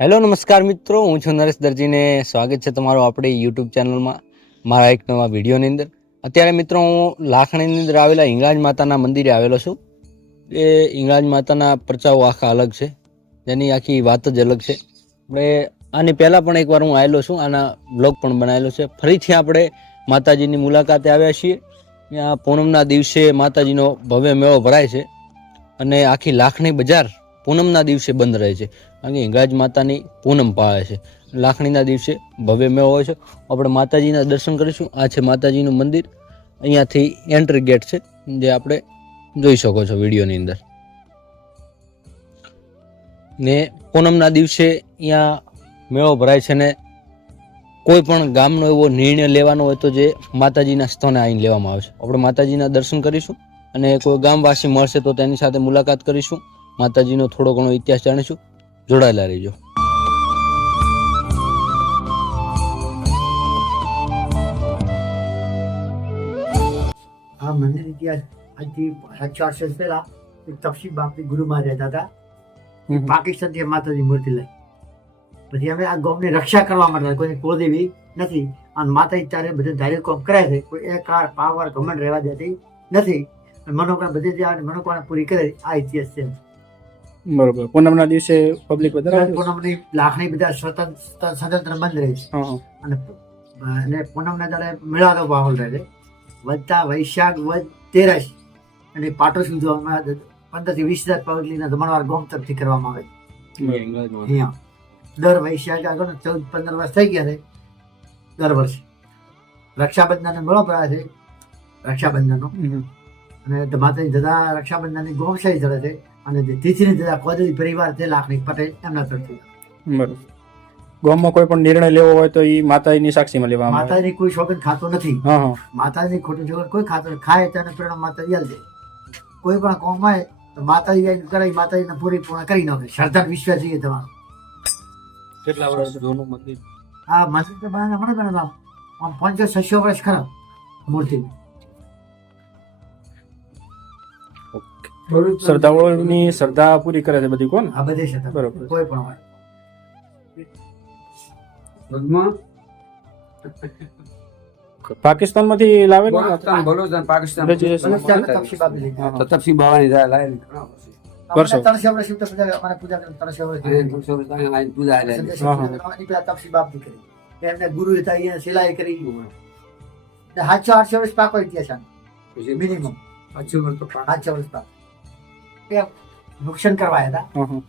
Hello નમસ્કાર મિત્રો, હું છું નરેશ દરજીને સ્વાગત છે તમારું આપણી યુટ્યુબ ચેનલમાં મારા એક નવા વિડીયોની અંદર. અત્યારે મિત્રો હું લાખણીની અંદર આવેલા હિંગળાજ માતાના મંદિરે આવેલો છું. એ હિંગળાજ માતાના પરચાઓ આખા અલગ છે, જેની આખી વાત જ અલગ છે. આપણે આની પહેલાં પણ એકવાર હું આવેલો છું, આના બ્લોગ પણ બનાવેલો છે. ફરીથી આપણે માતાજીની મુલાકાતે આવ્યા છીએ. ત્યાં પૂનમના દિવસે માતાજીનો ભવ્ય મેળો ભરાય છે અને આખી લાખણી બજાર પૂનમના દિવસે બંધ રહે છે, કારણ કે હિંગળાજ માતાની પૂનમ પાળે છે. લાખણીના દિવસે ભવ્ય મેળો હોય છે. આપણે માતાજીના દર્શન કરીશું. આ છે માતાજીનું મંદિર. અહીંયાથી એન્ટ્રી ગેટ છે, જે આપણે જોઈ શકો છો વિડીયોની અંદર. ને પૂનમના દિવસે અહીંયા મેળો ભરાય છે ને કોઈ પણ ગામનો એવો નિર્ણય લેવાનો હોય તો જે માતાજીના સ્થાને આવીને લેવામાં આવે છે. આપણે માતાજીના દર્શન કરીશું અને કોઈ ગામવાસી મળશે તો તેની સાથે મુલાકાત કરીશું. માતાજીનો થોડો ઘણો ઇતિહાસ જાણીશું. જોડાયેલા રહીજો. આ મંદિર ઇતિહાસ આજથી 700 વર્ષ પહેલા એક તપસી બાપની ગુરુમાં રહેતા હતા. પાકિસ્તાનથી માતાજી મૂર્તિ લઈ પછી અમે આ ગામની રક્ષા કરવા માટે, કોઈ કુળદેવી નથી અને માતાજી ત્યારે બધું ધાર્મિક કામ કરે છે. કોઈ એકાર પાવર ઘમંડ રહેવા દેતી નથી. મનોકામના બધી જે મનોકામના પૂરી કરે આ ઇતિહાસ છે. બરોબર. પૂનમના દિવસે પબ્લિક વધારે પૂનમની લાખણી બધા સ્વતંત્ર બંધ રહે છે અને પૂનમના દાડે મેળાનો માહોલ રહે છે. વધતા વૈશાખ વધ 13 અને પાટો સુધવામાં 15 થી 20,000 પબ્લિકના જમણવાર ગામ તરફથી કરવામાં આવે છે. અહીંયા દર વૈશાખ આગળ 14-15 વર્ષ થઈ ગયા છે. દર વર્ષે રક્ષાબંધનનો મેળો ભરાય છે. રક્ષાબંધનનો અને માતાજી દાદા રક્ષાબંધનની ગોમશાહી ચડે છે અને જે તિથિની દાદા કોદરી પરિવાર છે લાખણી પટેલ એમના તરફથી. બરોબર. ગામમાં કોઈ પણ નિર્ણય લેવો હોય તો એ માતાજીની સાક્ષીમાં લેવામાં આવે. માતાજીની કોઈ શોખન ખાતો નથી. હા હા. માતાજીની ખોટી શોખન કોઈ ખાતો નથી. ખાય તેને પ્રેરણા માતાજી આલે. કોઈ પણ કોમ હોય તો માતાજી જઈને કરાવી માતાજીને પૂરી પૂર્ણ કરી નાખે. શ્રદ્ધા વિશ્વાસ જોઈએ તમારો. કેટલા વર્ષ જૂનું મંદિર? આ મંદિર તો મને બનાવવા 500-600 વર્ષ ખરા મૂર્તિ. શ્રદ્ધાળુઓની શ્રદ્ધા પૂરી કરે છે બધી. કોણ? આ બધી શ્રદ્ધા. બરોબર. કોઈ પણ હોય. પાકિસ્તાન માંથી લાવે ને? તપસી બાબી લીધી. હા, હા. તપસી બાવાની વર્ષો. 300 વર્ષ સુધી અમારે પૂજા કરી 300 વર્ષ તપસી બાબી કરી. એમને ગુરુ હતા અહીંયા સિલાઈ કરી. 700-800 વર્ષ પાકો ઇતિહાસ મિનિમમ. 800 વર્ષ પાક એ નુકસાન કરવા હતા. હા, હા.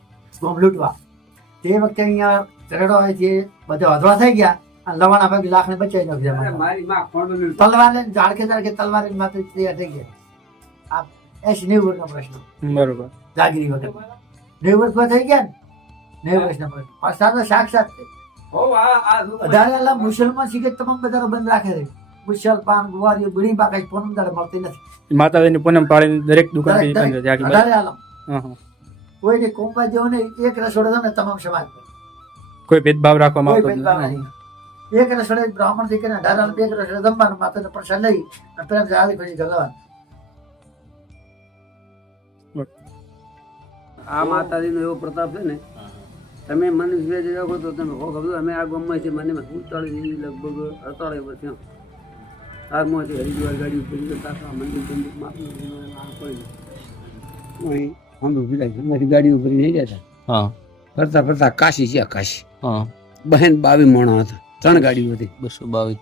ગોમ લૂંટવા. તે વખતે અહીંયા ઝઘડો હોય છે, બધા વધવા થઈ ગયા અને લવાણા ભાગ લાખને બચાવી નાખ્યા. તલવાર લઈને ઝાડકે તલવાર લઈને માત્ર તૈયાર થઈ ગયા. આ 80-90 વર્ષનો પ્રશ્ન. બરોબર. જાગીરી વખત 90 વર્ષ થઈ ગયા ને 90 વર્ષના પ્રશ્ન. પાછા તો સાક્ષાત છે. વધારે મુસલમાન શીખે તમામ બજારો બંધ રાખે છે. મુસલમાન ગુવારીઓ બીડી બાકાઈ પૂનમ દાડે મળતી નથી. માતાજીની પૂનમ પાળીને દરેક દુકાન બંધ રહે છે આખી બાજુ. વધારે આલમ હા, હા. કોઈને કોમવા જેવો ને એક રસોડો છે ને તમામ સમાજ કોઈ ભેદભાવ રાખવામાં કોઈ આવતો ભેદભાવ નથી. નહીં. એક રસોડે બ્રાહ્મણ થી કરીને 18 બે રસોડે જમવાનું માતાને પ્રસાદ લઈ અને પ્રેમ આલી ખોજી કરવાનું. આ માતાજીનો એવો પ્રતાપ છે ને, તમે મનુષ્ય જે જાઓ તો તમે ખબર અમે આ ગામમાં છે મને 47 લગભગ 48 વર્ષ થયા. આરમાંથી હરિદ્વાર ગાડી ઉપર મંદિર ગાડી ઉપર નહીં ગયા હતા. ફરતા ફરતા કાશી છે. કાશી બહેન 22 માણસ હતા. 3 ગાડીઓ હતી. 222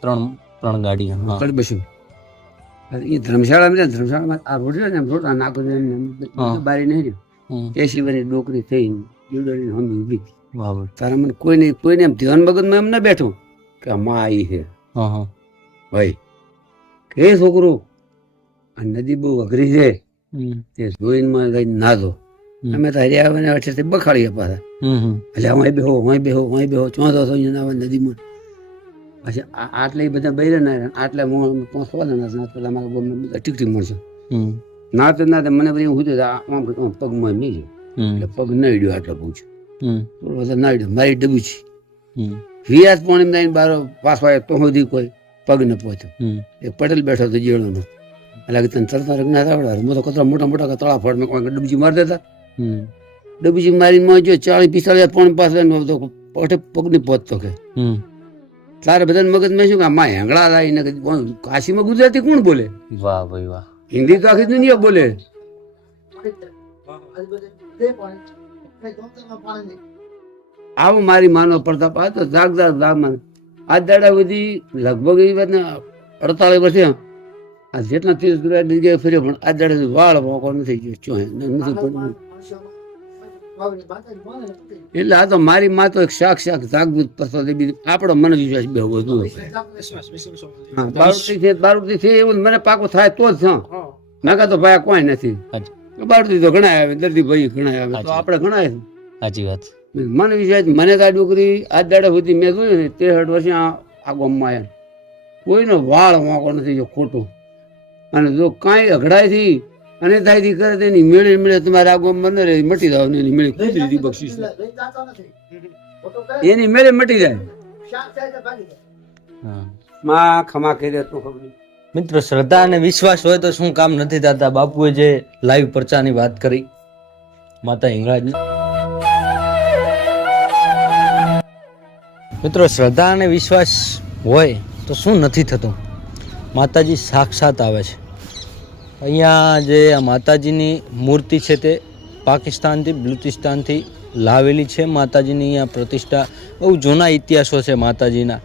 ત્રણ ગાડી. બસો એ ધર્મશાળામાં આ રોડ છે ને રોડ નાખો બારી નહીં રહ્યો. 80 વર્ષની ડોકરી થઈ જોડોની હમી ઉભી. તારા મને કોઈને એમ ધ્યાન મગજમાં એમ ના બેઠું કે માં આવી છે ભાઈ કે છોકરો આ નદી બહુ અઘરી છે તે જોઈને કઈ ના દો. અમે તો હરિયાવાને અઠેથી બખાડીએ પાછા. એટલે હું બેહો ચોંધો થો નદીમાં. પછી આટલે બધા બૈરા ના આટલે પહોંચવા પેલા મારા ગામમાં બધા ટીકટી મળશે ના તો ના મને બધી હું પગમાં નહીં ગયો. એટલે પગ ના ઈડ્યો આટલો પૂછ્યો થોડો બધા ના ઈડ્યો. મારી ડબી છે વિયાજ પાણી લઈને બાર પાછવા તો સુધી કોઈ પગ ન પહોંચ્યો. એક પટેલ બેઠો હતો જીવણનો. એટલે તને તરતા રંગના આવડે હું તો કતરા મોટા મોટા તળા ફળ ડબજી મારી દેતા. ડબજી મારી માં જો 40-45 પોણી પાસે પગની પહોંચતો કે હમ તારે બધાને મગજમાં શું કે આમાં હેંગળા લાવીને કાશીમાં ગુજરાતી કોણ બોલે? વાહ ભાઈ વાહ. હિન્દી તો આખી દુનિયા બોલે. આવું મારી માનો પ્રતાપ. આ તો જાગદાર બ્રાહ્મણ. આજ દાડા સુધી લગભગ એ વાત 48 વર્ષે આ જેટલા તીર્થ જગ્યાએ ફર્યો પણ આજ દાડા સુધી વાળ મોકો નથી ગયો. ચોય નથી પડ્યું. એટલે આ તો મારી માં તો એક સાક્ષાત જાગૃત પ્રસાદ. આપણો મન વિશ્વાસ બે વધુ બારૂદી છે એવું મને પાકો થાય તો જ મેં કહા તો ભાઈ કોઈ નથી. બારૂદી તો ઘણા આવે, દર્દી ભાઈ ઘણા આવે, તો આપણે ઘણા આવે. સાચી વાત. મન વિશ્વાસ. મને તો આ ડોકરી આજ દાડા સુધી મેં જોયું ને 63 વર્ષે આ ગામમાં આવ્યા કોઈનો વાળ મોકો નથી જો ખોટો. અને જો કાંઈ અઘડાયથી અને તાયથી કરે તેની મેળે તમારે આ ગામમાં ન રહે મટી જાવ. એની મેળે કુદરી દી બક્ષીસ એની મેળે મટી જાય. માં ખમા કરી દે તો ખબર. મિત્રો, શ્રદ્ધા અને વિશ્વાસ હોય તો શું કામ નથી થતા. બાપુએ જે લાઈવ પરચાની વાત કરી માતા હિંગળાજની. મિત્રો, શ્રદ્ધા અને વિશ્વાસ હોય તો શું નથી થતું. માતાજી સાક્ષાત આવે છે. અહીંયા જે આ માતાજીની મૂર્તિ છે તે પાકિસ્તાનથી બલુચિસ્તાનથી લાવેલી છે. માતાજીની અહીંયા પ્રતિષ્ઠા બહુ જૂના ઇતિહાસો છે માતાજીના.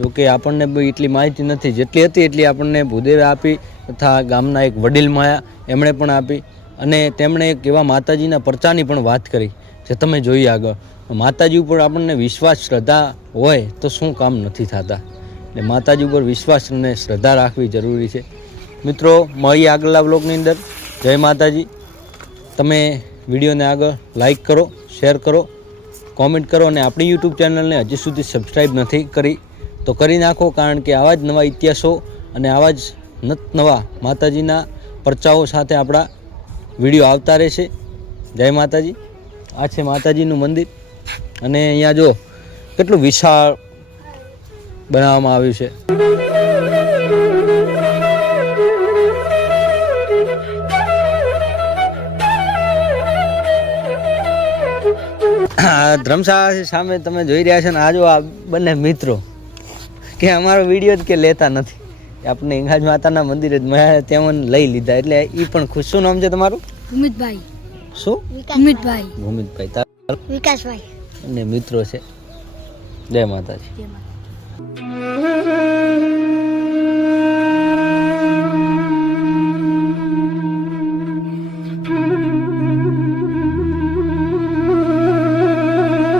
જોકે આપણને બી એટલી માહિતી નથી. જેટલી હતી એટલી આપણને ભૂદેવે આપી તથા ગામના એક વડીલ માયા એમણે પણ આપી. અને તેમણે એક એવા માતાજીના પરચાની પણ વાત કરી જે તમે જોઈ આગળ. માતાજી ઉપર આપણને વિશ્વાસ શ્રદ્ધા હોય તો શું કામ નથી થતા. એટલે માતાજી ઉપર વિશ્વાસ અને શ્રદ્ધા રાખવી જરૂરી છે. મિત્રો, મળીએ આગળના બ્લોગની અંદર. જય માતાજી. તમે વિડીયોને આગળ લાઈક કરો, શેર કરો, કોમેન્ટ કરો અને આપણી યુટ્યુબ ચેનલને હજી સુધી સબસ્ક્રાઈબ નથી કરી તો કરી નાખો. કારણ કે આવા જ નવા ઇતિહાસો અને આવા જ નવા માતાજીના પરચાઓ સાથે આપણા વિડીયો આવતા રહેશે. જય માતાજી. આ છે માતાજીનું મંદિર અને અહીંયા જો કેટલું વિશાળ બનાવવામાં આવ્યું છે. ધર્મશાળા સામે તમે જોઈ રહ્યા છો ને, આ જો આ બંને મિત્રો કે અમારો વિડીયો જ કે લેતા નથી. આપણે હિંગળાજ માતાના મંદિરે મેં ત્યાં લઈ લીધા એટલે એ પણ ખુશ. શું નામ છે તમારું? ભૂમિતભાઈ. શું? ભૂમિતભાઈ. ભૂમિતભાઈ. વિકાસભાઈ. અને મિત્રો છે. જય માતાજી. જય માતાજી.